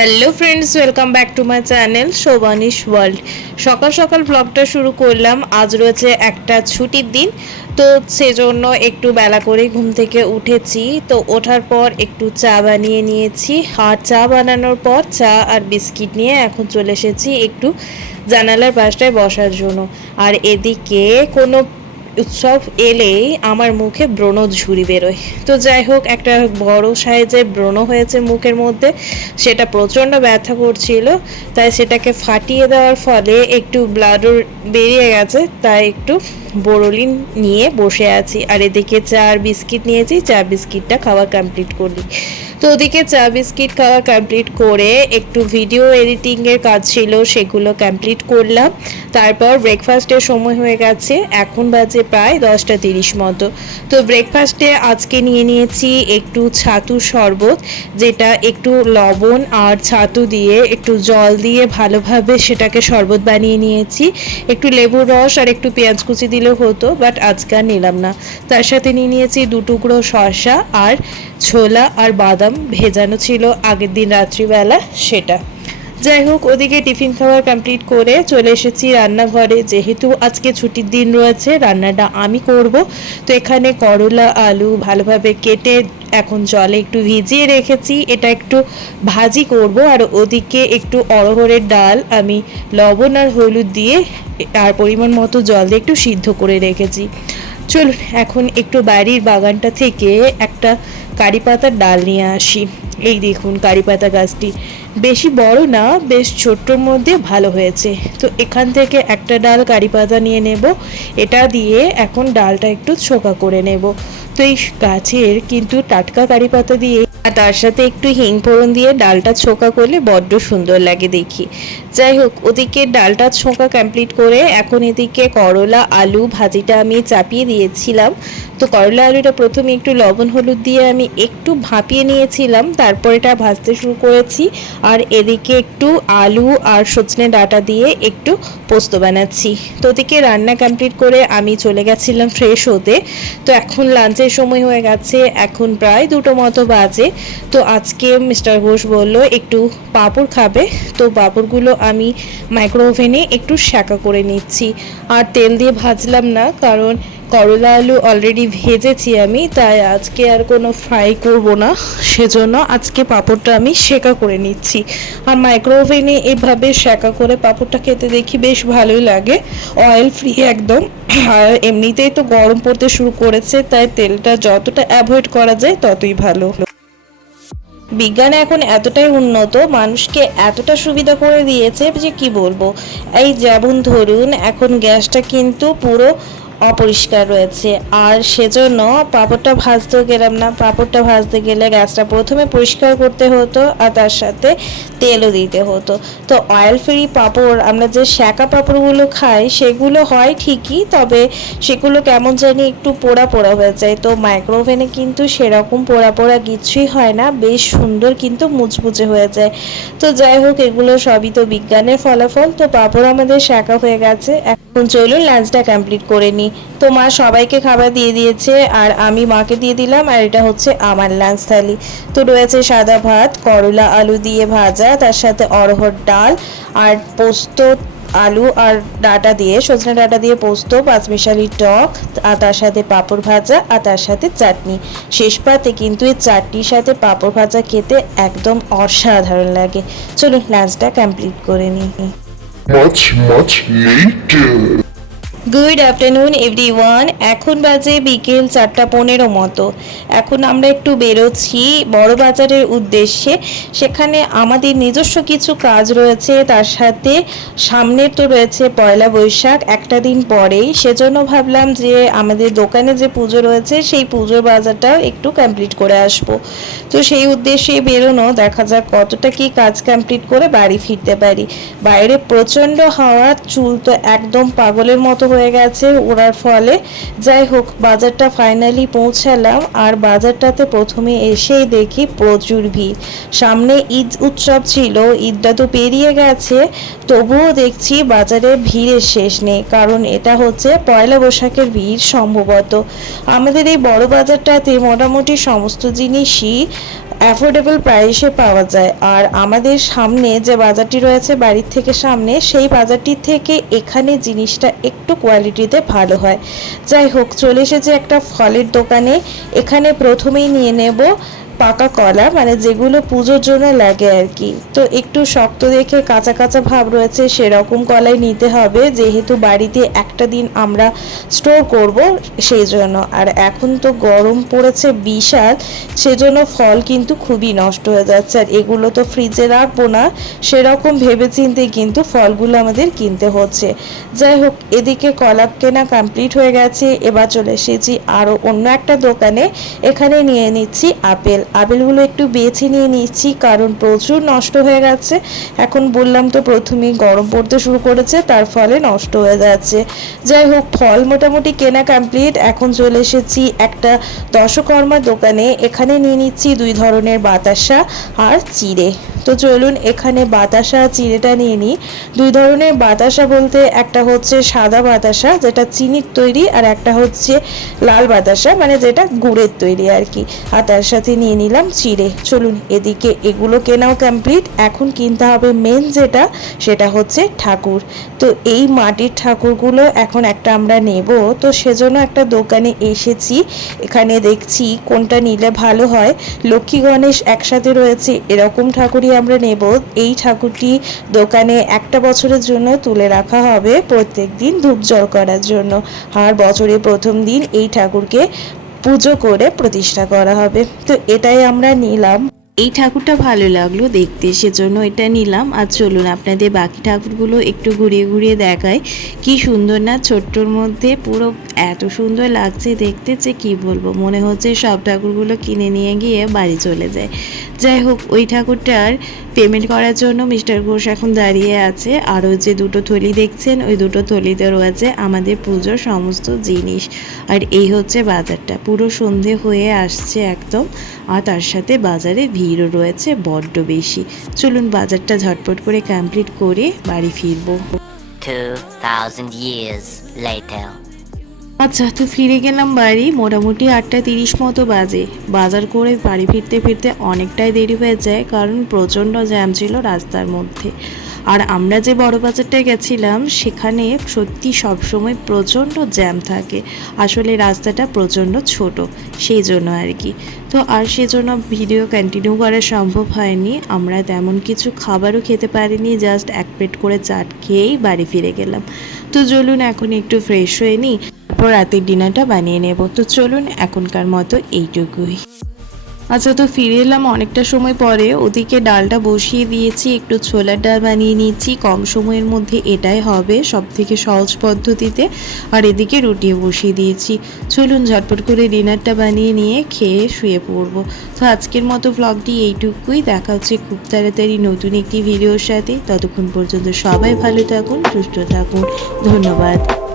Hello friends welcome back to my channel Shovanish World সকাল সকাল ব্লগটা শুরু করলাম। আজ রয়েছে একটা ছুটির দিন। তো সেজন্য একটু বেলা করে ঘুম থেকে উঠেছি। তো ওঠার পর একটু চা বানিয়ে নিয়েছি। আর চা বানানোর পর চা আর বিস্কিট নিয়ে এখন চলে এসেছি একটু জানালার পাশটায় বসার জন্য। আর এদিকে কোনো উৎসব এলেই আমার মুখে ব্রণ ঝুরি বেরোয়। তো যাই হোক, একটা বড় সাইজের ব্রণ হয়েছে মুখের মধ্যে। সেটা প্রচণ্ড ব্যথা করছিল, তাই সেটাকে ফাটিয়ে দেওয়ার ফলে একটু ব্লাডও বেরিয়ে গেছে, তাই একটু বোরোলিন নিয়ে বসে আছি। আর এদিকে চা আর বিস্কিট নিয়েছি, চা বিস্কিটটা খাওয়া কমপ্লিট করি তো ওদিকে চা বিস্কিট খাওয়া কমপ্লিট করে একটু ভিডিও এডিটিংয়ের কাজ ছিল, সেগুলো কমপ্লিট করলাম। তারপর ব্রেকফাস্টের সময় হয়ে গেছে, এখন বাজে প্রায় দশটা তিরিশ মতো। তো ব্রেকফাস্টে আজকে নিয়ে নিয়েছি একটু ছাতু শরবত, যেটা একটু লবণ আর ছাতু দিয়ে, একটু জল দিয়ে ভালোভাবে সেটাকে শরবত বানিয়ে নিয়েছি। একটু লেবুর রস আর একটু পেঁয়াজ কুচি দিলেও হতো বাট আজকে আর নিলাম না। তার সাথে নিয়ে নিয়েছি দু টুকরো শসা আর ছোলা আর বাদাম, ভেজানো ছিল আগের দিন রাত্রিবেলা, সেটা। যাই হোক, ওদিকে টিফিন খাওয়া কমপ্লিট করে চলে এসেছি রান্নাঘরে। যেহেতু আজকে ছুটির দিন রয়েছে, রান্নাটা আমি করব। তো এখানে করলা, আলু ভালোভাবে কেটে এখন জলে একটু ভিজিয়ে রেখেছি। এটা একটু ভাজি করব। আর ওদিকে একটু অড়হরের ডাল, আমি লবণ আর হলুদ দিয়ে আর পরিমাণ মতো জল দিয়ে একটু সিদ্ধ করে রেখেছি। চলুন, এখন একটু বাড়ির বাগানটা থেকে একটা কারি পাতার ডাল নিয়ে আসি। এই দেখুন কারি পাতা গাছটি। বেশি বড় না, বেশ ছোট্টর মধ্যে ভালো হয়েছে। তো এখান থেকে একটা ডাল কারি পাতা নিয়ে নেব। এটা দিয়ে এখন ডালটা একটু ছোকা করে নেব। তো এই গাছের কিন্তু টাটকা কারি পাতা দিয়ে আর তার সাথে একটু হিং ফোড়ন দিয়ে ডালটা ছোঁকা করলে বড্ড সুন্দর লাগে দেখি। যাই হোক, ওদিকে ডালটা ছোঁকা কমপ্লিট করে এখন এদিকে করলা, আলু, ভাজিটা আমি চাপিয়ে দিয়েছিলাম। তো করলা, আলুটা প্রথমে একটু লবণ, হলুদ দিয়ে আমি একটু ভাপিয়ে নিয়েছিলাম তারপর এটা ভাজতে শুরু করেছি। আর এদিকে একটু আলু আর সজনে ডাটা দিয়ে একটু পোস্ত বানাচ্ছি। তো ওদিকে রান্না কমপ্লিট করে আমি চলে গেছিলাম ফ্রেশ হতে। তো এখন লাঞ্চের সময় হয়ে গেছে, এখন প্রায় দুটো মতো বাজে। তো আজকে মিস্টার ঘোষ বলল, একটু পাঁপড় খাবে। তো পাঁপড়গুলো আমি মাইক্রো ওভেনে একটু শাঁকা করে নিচ্ছি। আর তেল দিয়ে ভাজলাম না, কারণ করলা আলু অলরেডি ভেজেছি আমি, তাই আজকে আর কোনো ফ্রাই করব না। সেজন্য আজকে পাঁপড়টা আমি সেকা করে নিচ্ছি। আর মাইক্রো ওভেনে এভাবে সেকা করে পাঁপড়টা খেতে দেখি বেশ ভালোই লাগে। অয়েল ফ্রি একদম। আর এমনিতেই তো গরম পড়তে শুরু করেছে, তাই তেলটা যতটা অ্যাভয়েড করা যায় ততই ভালো। বিজ্ঞান এখন এতটাই উন্নত, মানুষকে এতটা সুবিধা করে দিয়েছে যে কি বলব? এই যেমন ধরুন, এখন গ্যাসটা কিন্তু পুরো অপরিষ্কার রয়েছে। আর সেজন্য পাঁপড়টা ভাজতেও গেলাম না। পাঁপড়টা ভাজতে গেলে গ্যাসটা প্রথমে পরিষ্কার করতে হতো আর তার সাথে তেলও দিতে হতো। তো অয়েল ফ্রি পাঁপড়, আমরা যে শ্যাকা পাঁপড়গুলো খাই, সেগুলো হয় ঠিকই, তবে সেগুলো কেমন জানি একটু পোড়া পোড়া হয়ে যায়। তো মাইক্রোওভেনে কিন্তু সেরকম পোড়া পোড়া কিছুই হয় না, বেশ সুন্দর কিন্তু মুচমুচে হয়ে যায়। তো যাই হোক, এগুলো সবই তো বিজ্ঞানের ফলাফল। তো পাঁপড় আমাদের শাঁকা হয়ে গেছে। এখন চলুন লাঞ্চটা কমপ্লিট করে নিই। তো মা সবাইকে খাবার দিয়ে দিয়েছে আর আমি মাকে দিয়ে দিলাম আর এটা হচ্ছে আমার লাঞ্চ থালি তো রয়েছে সাদা ভাত করলা আলু দিয়ে ভাজা তার সাথে অরহর ডাল আর পোস্ত আলু আর ডাটা দিয়ে সজনে ডাটা দিয়ে পোস্ত পাঁচমিশালি টক আর তার সাথে পাঁপড় ভাজা আর তার সাথে চাটনি শেষ পাতে কিন্তু এই চাটনির সাথে পাঁপড় ভাজা খেতে একদম অসাধারণ লাগে চলুন লাঞ্চটা কমপ্লিট করে নিই much, much later. Good afternoon everyone এখন বাজে বিকেল চারটা পনেরো মতো। এখন আমরা একটু বেরোচ্ছি বড় বাজারের উদ্দেশ্যে। সেখানে আমাদের নিজস্ব কিছু কাজ রয়েছে। তার সাথে সামনের তো রয়েছে পয়লা বৈশাখ, একটা দিন পরেই। সেজন্য ভাবলাম যে আমাদের দোকানে যে পুজো রয়েছে, সেই পুজোর বাজারটাও একটু কমপ্লিট করে আসব। তো সেই উদ্দেশ্যে বেরোনো, দেখা যাক কতটা কি কাজ কমপ্লিট করে বাড়ি ফিরতে পারি। বাইরে প্রচণ্ড হাওয়া, চুল তো একদম পাগলের মতো হয়ে গেছে ওড়ার ফলে। যাই হোক, বাজারটা ফাইনালি পৌঁছালাম আর বাজারটাতে প্রথমে এসেই দেখি প্রচুর ভিড়। সামনে ঈদ উৎসব ছিল, ঈদটা তো পেরিয়ে গেছে, তবুও দেখছি বাজারে ভিড়ের শেষ নেই, কারণ এটা হচ্ছে পয়লা বৈশাখের ভিড় সম্ভবত। আমাদের এই বড় বাজারটাতে মোটামুটি সমস্ত জিনিসই অ্যাফোর্ডেবল প্রাইসে পাওয়া যায়। আর আমাদের সামনে যে বাজারটি রয়েছে বাড়ির থেকে সামনে, সেই বাজারটির থেকে এখানে জিনিসটা একটু কোয়ালিটিতে ভালো হয়। যাই হোক চলে এসেছে একটা ফলের দোকানে। এখানে প্রথমেই নিয়ে নেব পাকা কলা মানে যেগুলো পুজোর জন্য লাগে আর কি। তো একটু শক্ত দেখে কাঁচা কাঁচা ভাব রয়েছে, সেরকম কলাই নিতে হবে। যেহেতু বাড়িতে একটা দিন আমরা স্টোর করব সেই জন্য। আর এখন তো গরম পড়েছে বিশাল, সেজন্য ফল কিন্তু খুবই নষ্ট হয়ে যাচ্ছে। আর এগুলো তো ফ্রিজে রাখব না, সেরকম ভেবেচিন্তে কিন্তু ফলগুলো আমাদের কিনতে হচ্ছে। যাই হোক, এদিকে কলা কেনা কমপ্লিট হয়ে গেছে। এবার চলে এসেছি আরও অন্য একটা দোকানে। এখানে নিয়ে নিচ্ছি আপেল। আপেলগুলো একটু বেছে নিয়ে নিচ্ছি, কারণ প্রচুর নষ্ট হয়ে গেছে। এখন বললাম তো প্রথমেই গরম পড়তে শুরু করেছে, তার ফলে নষ্ট হয়ে যাচ্ছে। যাই হোক, ফল মোটামুটি কেনা কমপ্লিট এখন চলে এসেছি একটা দশকর্মা দোকানে। এখানে নিয়ে নিচ্ছি দুই ধরনের বাতাসা আর চিড়ে। তো চলুন এখানে বাতাসা চিড়েটা নিয়ে নিই। দুই ধরনের বাতাসা বলতে একটা হচ্ছে সাদা বাতাসা, যেটা চিনির তৈরি, আর একটা হচ্ছে লাল বাতাসা মানে যেটা গুড়ের তৈরি আর কি। আর তার সাথে নিয়ে নিলাম চিড়ে। চলুন এদিকে এগুলো কেনাও কমপ্লিট এখন কিনতে হবে মেন যেটা, সেটা হচ্ছে ঠাকুর। তো এই মাটির ঠাকুরগুলো এখন একটা আমরা নেব। তো সেজন্য একটা দোকানে এসেছি। এখানে দেখছি কোনটা নিলে ভালো হয়। লক্ষ্মী গণেশ একসাথে রয়েছে, এরকম ঠাকুরই আমরা নেব, এই ঠাকুরটি দোকানে একটা বছরের জন্য তুলে রাখা হবে প্রত্যেক দিন ধূপ জল করার জন্য। আর বছরের প্রথম দিন এই ঠাকুরকে পুজো করে প্রতিষ্ঠা করা হবে। তো এটাই আমরা নিলাম। এই ঠাকুরটা ভালো লাগল দেখতে, সেজন্য এটা নিলাম। আর চলুন আপনাদের বাকি ঠাকুরগুলো একটু ঘুরিয়ে ঘুরিয়ে দেখায় কি সুন্দর না, ছোট্টর মধ্যে পুরো এত সুন্দর লাগছে দেখতে যে কি বলব, মনে হচ্ছে সব ঠাকুরগুলো কিনে নিয়ে গিয়ে বাড়ি চলে যায়। যাই হোক, ওই ঠাকুরটার পেমেন্ট করার জন্য মিস্টার ঘোষ এখন দাঁড়িয়ে আছে। আর ওই যে দুটো থলি দেখছেন, ওই দুটো থলিতে রয়েছে আমাদের পুজোর সমস্ত জিনিস। আর এই হচ্ছে বাজারটা, পুরো সন্ধে হয়ে আসছে একদম। আর তার সাথে বাজারে ভিড়ও রয়েছে বড্ড বেশি। চলুন বাজারটা ঝটপট করে কমপ্লিট করে বাড়ি ফিরবো। 2,000 years later. আচ্ছা তো ফিরে গেলাম বাড়ি। মোটামুটি আটটা তিরিশ মতো বাজে। বাজার করে বাড়ি ফিরতে ফিরতে অনেকটাই দেরি হয়ে যায় কারণ প্রচণ্ড জ্যাম ছিল রাস্তার মধ্যে। আর আমরা যে বড় বাজারটায় গেছিলাম, সেখানে সত্যি সবসময় প্রচণ্ড জ্যাম থাকে। আসলে রাস্তাটা প্রচণ্ড ছোট সেই জন্য আর কি। তো আর সেজন্য ভিডিও কন্টিনিউ করা সম্ভব হয়নি। আমরা তেমন কিছু খাবারও খেতে পারিনি জাস্ট এক প্লেট করে চাট খেয়েই বাড়ি ফিরে গেলাম। তো চলুন এখন একটু ফ্রেশ হয়ে নিই, তারপর রাতের ডিনারটা বানিয়ে নেব। তো চলুন এখনকার মতো এইটুকুই। আচ্ছা তো ফিরে এলাম অনেকটা সময় পরে। ওদিকে ডালটা বসিয়ে দিয়েছি, একটু ছোলার ডাল বানিয়ে নিয়েছি। কম সময়ের মধ্যে এটাই হবে সব থেকে সহজ পদ্ধতিতে। আর এদিকে রুটিও বসিয়ে দিয়েছি। চলুন, ঝটপট করে ডিনারটা বানিয়ে নিয়ে খেয়ে শুয়ে পড়ব। তো আজকের মতো ভ্লগটি এইটুকুই। দেখা হচ্ছে খুব তাড়াতাড়ি নতুন একটি ভিডিওর সাথে। ততক্ষণ পর্যন্ত সবাই ভালো থাকুন, সুস্থ থাকুন। ধন্যবাদ।